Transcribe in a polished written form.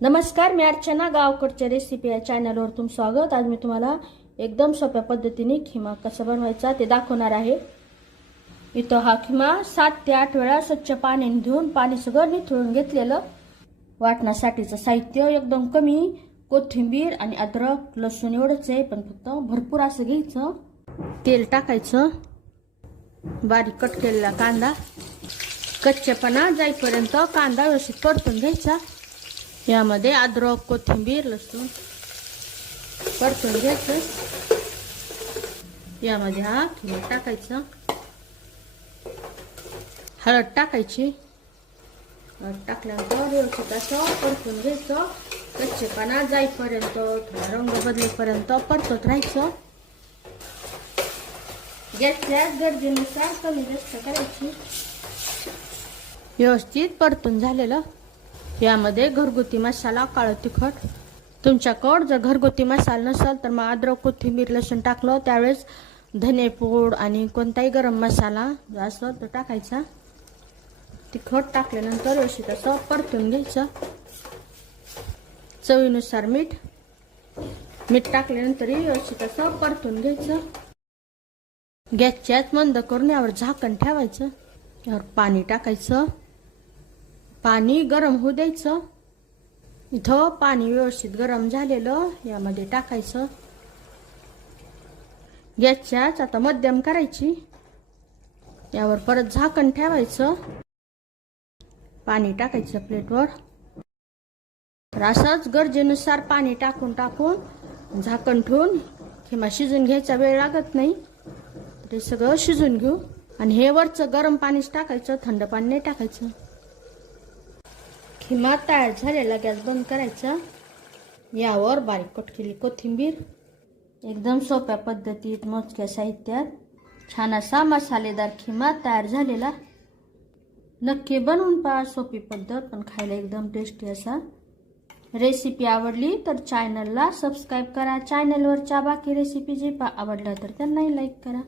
नमस्कार, मी अर्चना. गावकडच्या रेसिपी या चॅनलवर तुमचं स्वागत. आज मी तुम्हाला एकदम सोप्या पद्धतीने खिमा कसा बनवायचा ते दाखवणार आहे. इथं हा खिमा 7 ते 8 वेळा स्वच्छ पाण्याने धुवून पाणी सगळं निथळून घेतलेलं. वाटण्यासाठीचं साहित्य एकदम कमी, कोथिंबीर आणि अद्रक लसूण एवढंच आहे, पण फक्त भरपूर असं घ्यायचं. तेल टाकायचं, बारीक कट केलेला कांदा, कच्चेपणा जाईपर्यंत कांदा व्यवस्थित परतून घ्यायचा. यामध्ये अद्रक कोथिंबीर लसूण परतून घ्यायचं. यामध्ये हा खिमा टाकायचा, हळद टाकायची. हळद टाकल्यानंतर व्यवस्थित असं परतून घ्यायचं. कच्चेपणा जाईपर्यंत, थोडा रंग बदलेपर्यंत परतत राहायचं. गॅसच्या गरजेनुसार कमी जास्त करायची. व्यवस्थित परतून झालेलं. यामध्ये घरगुती मसाला, काळं तिखट. तुमच्याकडं जर घरगुती मसाला नसेल तर मग अद्रक कोथिंबीर लसूण टाकलं त्यावेळेस धनेपूड आणि कोणताही गरम मसाला असं तो टाकायचा. तिखट टाकल्यानंतर व्यवस्थित असं परतून घ्यायचं. चवीनुसार मीठ टाकल्यानंतर व्यवस्थित असं परतून घ्यायचं. गॅसच्याच मंद करून यावर झाकण ठेवायचं. यावर पाणी टाकायचं. पाणी गरम होऊ द्यायचं. इथं पाणी व्यवस्थित गरम झालेलं यामध्ये टाकायचं. गॅसच्याच आता मध्यम करायची. यावर परत झाकण ठेवायचं. पाणी टाकायचं प्लेटवर. तर असंच गरजेनुसार पाणी टाकून झाकण ठेवून खिमा शिजून घ्यायचा. वेळ लागत नाही. ते सगळं शिजून घेऊ. आणि हे वरचं गरम पाणीच टाकायचं, थंड पाणी नाही टाकायचं. खिमा तयार झालेला गॅस बंद करायचा. यावर बारीक कट केलेली कोथिंबीर. एकदम सोप्या पद्धतीत मोजक्या साहित्यात छान असा मसालेदार खिमा तयार झालेला. नक्की बनवून पहा. सोपी पद्धत पण खायला एकदम टेस्टी असा. रेसिपी आवडली तर चॅनलला सबस्क्राईब करा. चॅनलवरच्या बाकी रेसिपी जे आवडल्या तर त्यांनाही लाईक करा.